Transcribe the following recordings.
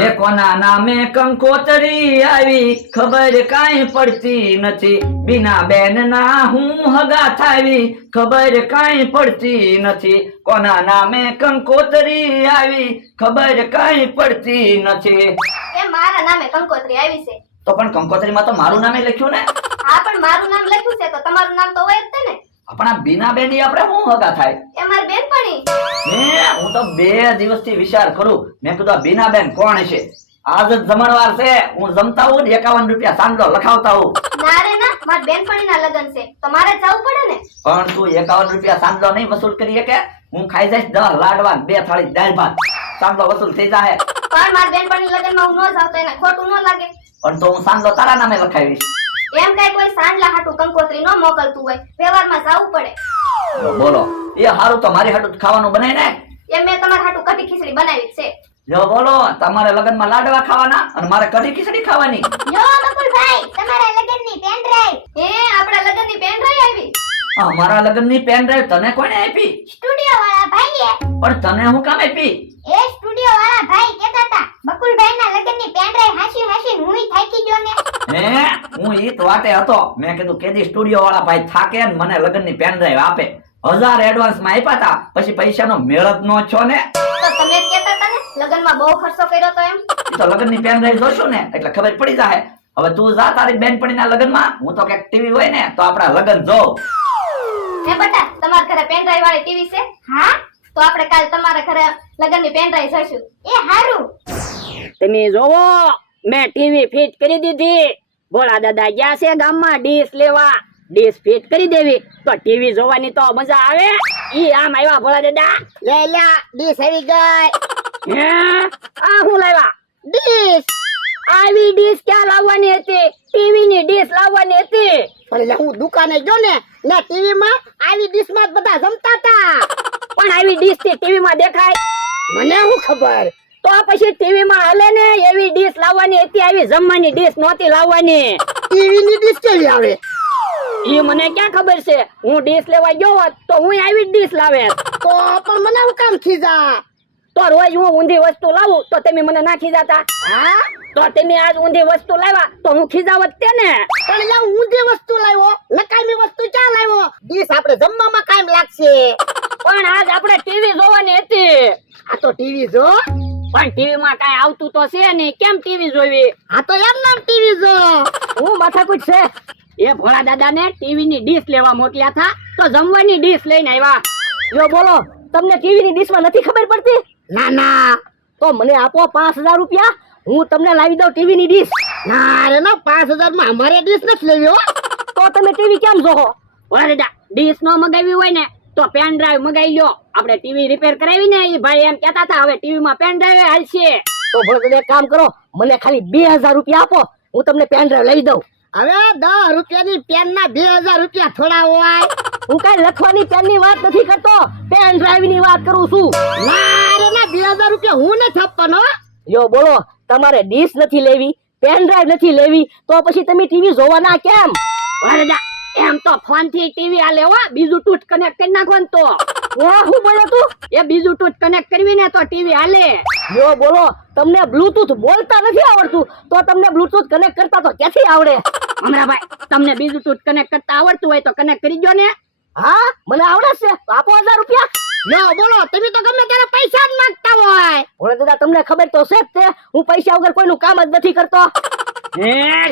એ કોના નામે કંકોતરી આવી ખબર કાંઈ પડતી નથી, બીના બેન ના હું હગા થાવી ખબર કાંઈ પડતી નથી, કોના નામે કંકોતરી આવી ખબર કાંઈ પડતી નથી. એ મારા નામે કંકોત્રી આવી છે. તો પણ કંકોતરીમાં તો મારું નામે લખ્યું ને. હા પણ મારું નામ લખ્યું છે તો તમારું નામ તો હોય જ છે ને. પણ આ બીના બેન આપણે શું હગા થાય? એ મારી બેનપણી. હું તો 2 દિવસથી વિચાર કરું, મેં કીધું આ બીના બેન કોણ છે. આજ જ જમણવાર છે, હું જમતા હું 51 રૂપિયા સાંડો લખાવતા હું. ના રે ના, મારી બેનપણીના લગ્ન છે તો મારે જવું પડે ને. પણ તું 51 રૂપિયા સાંડો નહીં વસૂલ કરી કે? હું ખાઈ જઈશ 10 લાડવા 2 થાળી દાળ ભાત, સાંડો વસૂલ થઈ જાય. પણ મારી બેનપણી લગ્નમાં હું ન જાવ તો એને ખોટું ન લાગે. પણ તો હું સાંડો તારા નામે લખાવીશ. એમ કઈ કોઈ સાંડલા હાટુ કંકોત્રી ન મોકલતું હોય, વ્યવહારમાં જવું પડે. બોલો એ હારું તો મારી હાટુ ખાવાનું બનાય ને. એમ મેં તમારા હાટુ કઢી ખીચડી બનાવી છે. જો બોલો, તમારે લગનમાં લાડવા ખાવાના અને મારે કઢી ખીચડી ખાવાની. જો બકુલભાઈ, તમારા લગનની પેન ડ્રાઈવ. આપણા લગનની પેન ડ્રાઈવ આવી. મારા લગનની પેન ડ્રાઈવ તને કોણે આપી? સ્ટુડિયો વાળા ભાઈએ. પણ તને હું કામ આપી? એ સ્ટુડિયો વાળા ભાઈ કહેતા હતા બકુલભાઈના લગનની પેન ડ્રાઈવ હાસી હાસી હુંય થાકી ગયો ને. હું ઈ તો વાતે હતો, મેં કીધું કેદી સ્ટુડિયો વાળા ભાઈ થાકે ને મને લગનની પેન ડ્રાઈવ આપે. 1000 એડવાન્સ માં આપ્યા હતા, પછી પૈસાનો મેળ જ નો છો ને. તો તમે કહેતા હતા ને લગનમાં બહુ ખર્ચો કર્યો તો એમ. તો લગનની પેન ડ્રાઈવ જોશું ને એટલે ખબર પડી જાય. હવે તું જા તારી બેનપણીના લગનમાં, હું તો કઈક ટીવી હોય ને તો આપણા લગન જો. હે બટા, તમારા ઘરે પેન ડ્રાઈવ વાળી ટીવી છે? હા, તો આપણે કાલ તમારા ઘરે લગનની પેન ડ્રાઈવ જોઈશું. એ હારું. તમે જોવો, મેં ટીવી ફિટ કરી દીધી. ભોળા દાદા ગયા છે ગામમાં ડીશ લેવા. ડીશ ફિટ કરી દેવી તો ટીવી જોવાની તો મજા આવે. ઈ આમ આવ્યા ભોળા દાદા. લે લે, ડીશ આવી ગઈ. હે, આ હું લાવ્યા? ડીશ. આવી ડીશ ક્યાં લાવવાની હતી? ટીવી ની ડીશ લાવવાની હતી. પણ હું દુકાને ગયો ને ટીવી માં આવી ડીશ માં બધા જમતા હતા. પણ આવી ડીશ થી ટીવી માં દેખાય? મને શું ખબર. તો પછી ટીવી માં હાલે ને એવી ડીશ લાવવાની હતી, આવી જમવાની ડીશ નહોતી લાવવાની. ટીવી ની ડીશ કેવી આવે? ઈ મને ક્યાં ખબર છે. હું ડીશ લેવા ગયો હોત તો હું આવી ડીશ લાવે. તો પણ મને હું કામ ખીજા? તો રોજ હું ઊંધી વસ્તુ લાવું તો તમે મને ના ખીજાતા? હા, તો તમે આજ ઊંધી વસ્તુ લાવ્યા તો હું ખીજાવત તે ને. પણ યા ઊંધી વસ્તુ લાવ્યો, નકામી વસ્તુ ક્યાં લાવ્યો? ડીશ આપણે જમવામાં કામ લાગશે. પણ આજ આપણે ટીવી જોવાની હતી. આ તો ટીવી જો. પણ ટીવી માં કઈ આવતું તો છે નહીં, કેમ ટીવી જોવી? આ તો એમ નામ ટીવી જો. હું માથાકૂટ છે. એ ભોળા દાદા ને ટીવી ની ડીશ લેવા મોકલ્યા હતા તો જમવાની ડીશ લઈને આવ્યા. જો બોલો, તમને ટીવી ની ડીશ માં નથી ખબર પડતી? ના ના, તો મને આપો 5000 રૂપિયા, હું તમને લાવી દઉં ટીવી ની ડીશ. ના રે ના, 5000 માં અમારે ડીશ નથી લેવી હો. તો તમે ટીવી કેમ જોહો? ભોળા દાદા, ડીશ નો મગાવી હોય ને તો પેન ડ્રાઈવ મગાવી લ્યો. આપણે ટીવી રિપેર કરાવી ને એ ભાઈ એમ કહેતા હતા હવે ટીવી માં પેન ડ્રાઈવ હાલશે. તો ભોળા દાદા એક કામ કરો, મને ખાલી 2000 રૂપિયા આપો, હું તમને પેન ડ્રાઈવ લઈ દઉં. હવે 10 રૂપિયાની પેન ના 2000 રૂપિયા થોડા હોય? હું કઈ લખવાની પેન ની વાત નથી કરતો, પેન ડ્રાઈવ ની વાત કરું છું. ના રે ના, 2000 રૂપિયા હું નથી આપવાનો. યો બોલો, તમારે ડીશ નથી લેવી, પેન ડ્રાઈવ નથી લેવી, તો પછી તમે ટીવી જોવાના કેમ? વરદા, એમ તો ફોન થી ટીવી આ લેવા, બીજું ટૂટ કનેક્ટ કરી નાખો ને તો. હું બોલે તું? એ બીજું ટૂટ કનેક્ટ કરવી ને તો ટીવી હાલે. યો બોલો, તમને બ્લૂટૂથ બોલતા નથી આવડતું તો તમને બ્લૂટૂથ કનેક્ટ કરતા તો ક્યાંથી આવડે? હમણાં ભાઈ, તમને બીજું ટૂટ કનેક્ટ કરતા આવડતું હોય તો કનેક્ટ કરી દો ને. હા, મને આવડે છે, તો આપો 1000 રૂપિયા. યો બોલો, તમે તો ગમે ત્યારે પૈસા જ માંગતા હોય. બોલે દાદા, તમને ખબર તો છે જ તે, હું પૈસા વગર કોઈનું કામ જ નથી કરતો.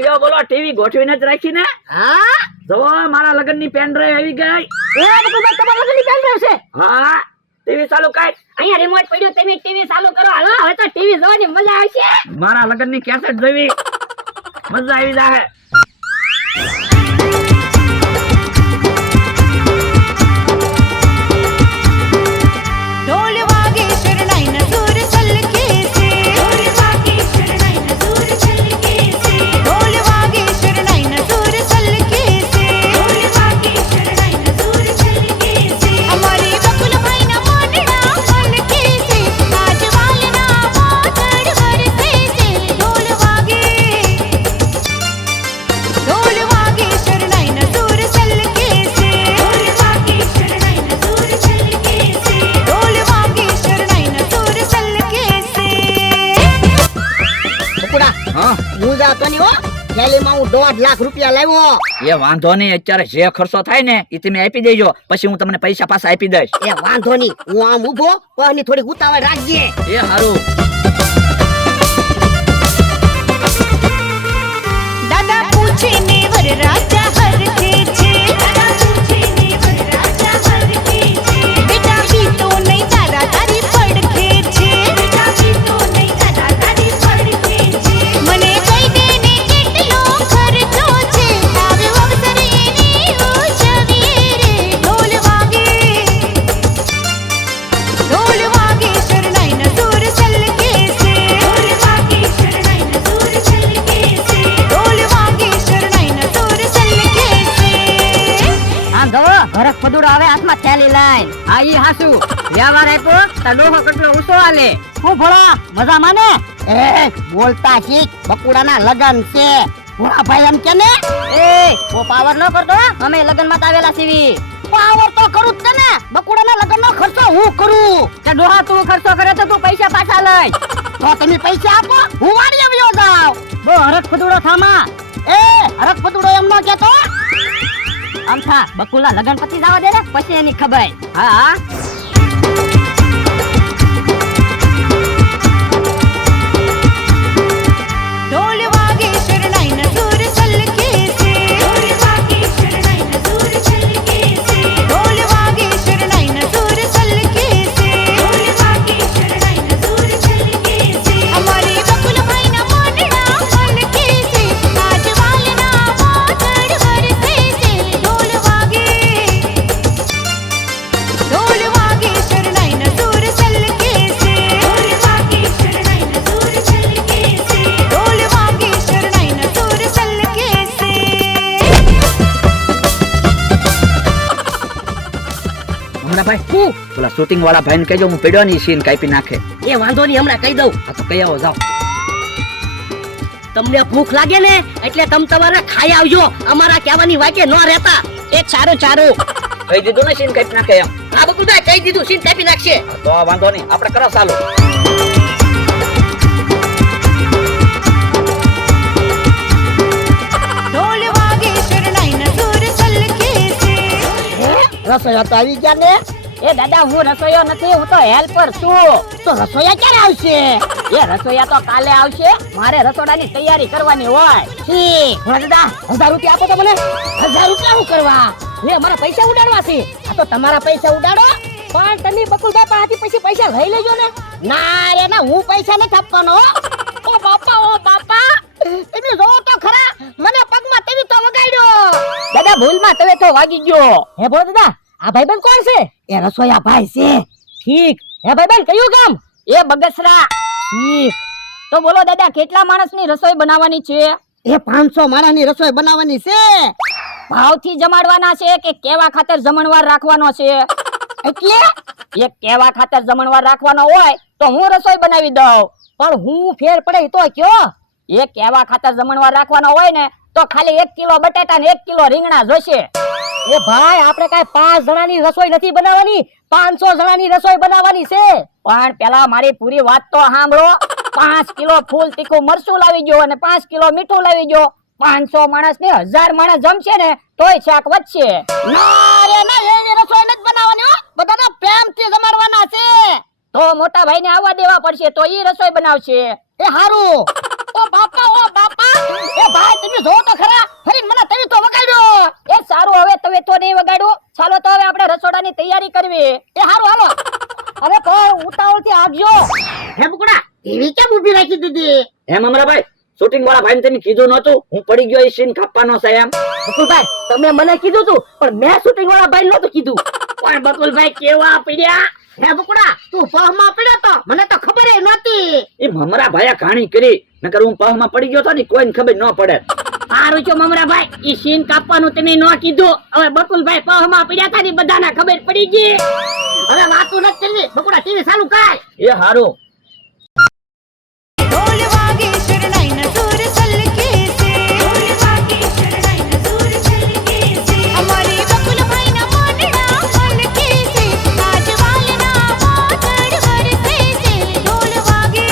યો બોલો, ટીવી ગોઠવીને જ રાખી ને. હા, જો મારા લગનની પેન ડ્રાઈવ આવી ગઈ. બકુલભાઈ, તમારા લગનની પેન ડ્રાઈવ છે? હા, ટીવી ચાલુ કર. અહીંયા રિમોટ પડ્યું, તમે ટીવી ચાલુ કરો. હાલો, હવે તો ટીવી જોવાની મજા આવશે. મારા લગનની કેસેટ જોવી, મજા આવી જાય. ढोल वागे शरणाई न दूर सलके से ढोल वागे शरणाई न दूर सलके से ढोल वागे शरणाई न दूर सलके से ढोल वागे शरणाई न दूर सलके से हमारे बकुल भाई ना मोडड़ा सलके से काजवाल ना मोदड़ वरसे से ढोल वागे મૂંઝાતો નહીં હો. થેલીમાં હું 1.5 લાખ રૂપિયા લાવ્યો. એ વાંધો નહીં, અત્યારે જે ખર્ચો થાય ને એ તમે આપી દેજો, પછી હું તમને પૈસા પાછા આપી દઈશ. એ વાંધો નહીં, હું આમ ઊભો પગની થોડી ઉતાવળ રાખજે. એ હારું. દાદા પૂછે ને વરરાજા હરખે છે, દાદા પૂછે ને વરરાજા હરખે છે, બેટા પીતો નહીં દાદા તારી પડખે છે, બેટા પીતો નહીં દાદા તારી પડખે છે, મને કહી દે ને કેટલો ખર્ચો છે, આવે અવસર એની ઉજવીએ રે, ઢોલ વાગે શરણાઈના સૂર સલકે છે, ઢોલ વાગે શરણાઈના સૂર સલકે છે, ઢોલ વાગે શરણાઈના સૂર સલકે છે. આમ જવો ભરત પદુડો આવે હાથમાં થેલી લાઈન. આ ઈ હાસુ વ્યવહાર આપ્યો તો ડોહો કેટલો ઊંચો આલે. હું ભોળા મજા માને. એ બોલતા શીખ, બકુડાના લગન છે. ભોળા ભાઈ એમ કે ને એ ઓ પાવર ન કરતો, અમે લગન માં આવેલા સીવી. પાવર તો કરું જ છે ને. બકુડાના લગનનો ખર્ચો હું કરું. તે ડોહા તું ખર્ચો કરે તો તું પૈસા પાછા લઈ. તો તમે પૈસા આપો, હું વાડી આવ્યો જાવ. બો હરખ પદુડો થામા. એ હરખ પતુડો એમ ન કેતો. આમ થા બકુલા લગન પછી જવા દે ને, પછી એની ખબર. હા હા ઢોલ વાગે શરણાઈના સૂર સલકે છે, ઢોલ વાગે શરણાઈના સૂર સલકે છે, ઢોલ વાગે શરણાઈના સૂર સલકે છે, ઢોલ વાગે શરણાઈના સૂર સલકે છે, અમારે બકુલભાઈના મોઢડા હલકે છે, આજ વાલના મોઢડ વરસે છે, ઢોલ વાગે શરણાઈના સૂર સલકે છે, ઢોલ વાગે શરણાઈના સૂર સલકે છે, ઢોલ વાગે શરણાઈના સૂર સલકે છે. હમણાં ભાઈ હું પેલા શૂટિંગ વાળા ભાઈને કહેજો, હું પડ્યો ની સીન કાપી નાખે. એ વાંધો નહીં, હમણાં કહી દઉં. આ તો કઈ આવો જાઓ. તમને ભૂખ લાગે ને એટલે તમે તમારે ખાઈ આવજો, અમારા કહેવાની વાકે ન રહેતા. એ સારું સારું. કહી દીધું ને સીન કાપી નાખે એમ. આ બકુલભાઈ કહી દીધું, સીન કાપી નાખશે. તો આ વાંધો નહીં, આપણે કરો ચાલુ. ઢોલ વાગે શરણાઈના સૂર સલકે છે, રસોઈયા તો આવી ગયા ને. એ દાદા હું રસોઈયો નથી, હું તો હેલ્પર છું. તો રસોઈયા ક્યારે આવશે? એ રસોઈયા તો કાલે આવશે, મારે રસોડાની તૈયારી કરવાની હોય. ઠીક. હા દાદા 1000 રૂપિયા આપો તો મને. 1000 રૂપિયા હું કરવા? લે મારા પૈસા ઉડાડવા છે. આ તો તમારા પૈસા ઉડાડો. પણ તમે બકુલભાઈ પાસેથી પછી પૈસા લઈ લેજો ને. ના રે ના, હું પૈસા નથી આપવાનો. ઓ બાપા તમે જોવો તો ખરા, મને પગમાં તેવી તો વગાડ્યો. દાદા ભૂલમાં તમે તો વાગી ગયો. હે બોલો દાદા, આ ભાઈબંધ કોણ છે? એ રસોઈયા ભાઈ છે. ઠીક. હે ભાઈબંધ કયું ગામ? એ બગસરા. ઠીક. તો બોલો દાદા કેટલા માણસની રસોઈ બનાવવાની છે? એ 500 માણસની રસોઈ બનાવવાની છે. ભાવથી જમાડવાના છે કે કેવા ખાતર જમણવાર રાખવાનો છે? એટલે એ કેવા ખાતર જમણવાર રાખવાનો હોય તો હું રસોઈ બનાવી દઉં, પણ હું ફેર પડે તો કયો. એ કેવા ખાતર જમણવાર રાખવાનો હોય ને તો ખાલી 1 કિલો બટાટા ને 1 કિલો રીંગણા જોશે. એ ભાઈ આપણે કઈ 5 જણાની રસોઈ નથી બનાવવાની, 500 જણાની રસોઈ બનાવવાની છે. પણ પેલા મારી પૂરી વાત તો સાંભળો. 5 કિલો ફૂલ તીખું મરચું લાવી ગયો અને 5 કિલો મીઠું લાવી ગયો. 500 માણસ ને 1000 માણસ જમશે ને તોય શાક વધશે. ના રે ના, એની રસોઈ નથી બનાવવાની હો. બધાને પ્રેમથી જમાડવાના છે. તો મોટા ભાઈને આવવા દેવા પડશે તો ઈ રસોઈ બનાવશે. એ હારું. ઓ બાપા એ ભાઈ તમે જોવો તો ખરા, ફરી મને તેવી તો વગાડ્યો. એ સારું, હવે તમે તો નહીં વગાડું. ચાલો તો હવે આપણે રસોડાની તૈયારી કરવી. એ હારું હાલો. અરે પણ ઉતાવળથી આવજો. હે બુકડા, ટીવી કેમ ઊભી રાખી દીધી? એમ અમરાભાઈ શૂટિંગ વાળા ભાઈને તમે કીધું નતું, હું પડી ગયો એ સીન કાપવાનો છે એમ. બકુલભાઈ તમે મને કીધું તું, પણ મેં શૂટિંગ વાળા ભાઈ નતું કીધું. પણ બકુલભાઈ કેવા પડ્યા. હે બુકડા, તું પહમાં પડ્યો તો મને તો ખબર ય નહોતી. એ મમરા ભાઈએ ઘાણી કરી, નકર હું પાહમાં પડી ગયો તો ને કોઈને ખબર ન પડે. સારું છો મમરાભાઈ, ઈ સીન કાપવાનું તમે ન કીધું. હવે બકુલભાઈ પહમાં પડ્યા હતા ને બધાને ખબર પડી ગઈ. હવે વાતું નથી કરવી. બુકડા ટીવી ચાલુ કર. એ હારું. ઢોલ વાગે શરણાઈના સૂર સલકે છે, ઢોલ વાગે શરણાઈના સૂર સલકે છે, અમારે બકુલભાઈના મોઢડા હલકે છે, આજ વાલના મોઢડ વરસે છે, ઢોલ વાગે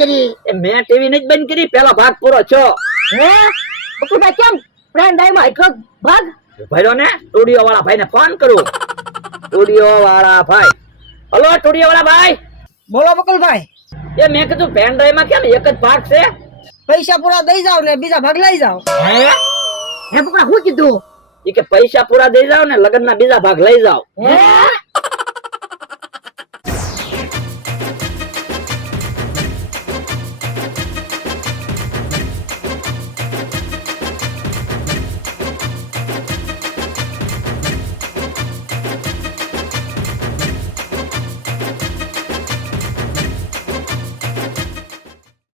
કરી? એ મેં ટીવી નથી બંધ કરી, પેલો ભાગ પૂરો છો. હે બકુલભાઈ કેમ પેન ડ્રાઈવ માં એટલો ભાગ? ભાઈઓ ને સ્ટુડિયો વાળા ભાઈને ફોન કરું. સ્ટુડિયો વાળા ભાઈ, હલો સ્ટુડિયો વાળા ભાઈ. બોલો બકુલભાઈ. એ મેં કીધું પેન ડ્રાઈવ માં કેમ એક જ ભાગ છે? પૈસા પૂરા દઈ જાવ ને બીજા ભાગ લઈ જાવ. હે હે બકુલા શું કીધું? ઈ કે પૈસા પૂરા દઈ જાવ ને લગ્ન ના બીજા ભાગ લઈ જાવ. હે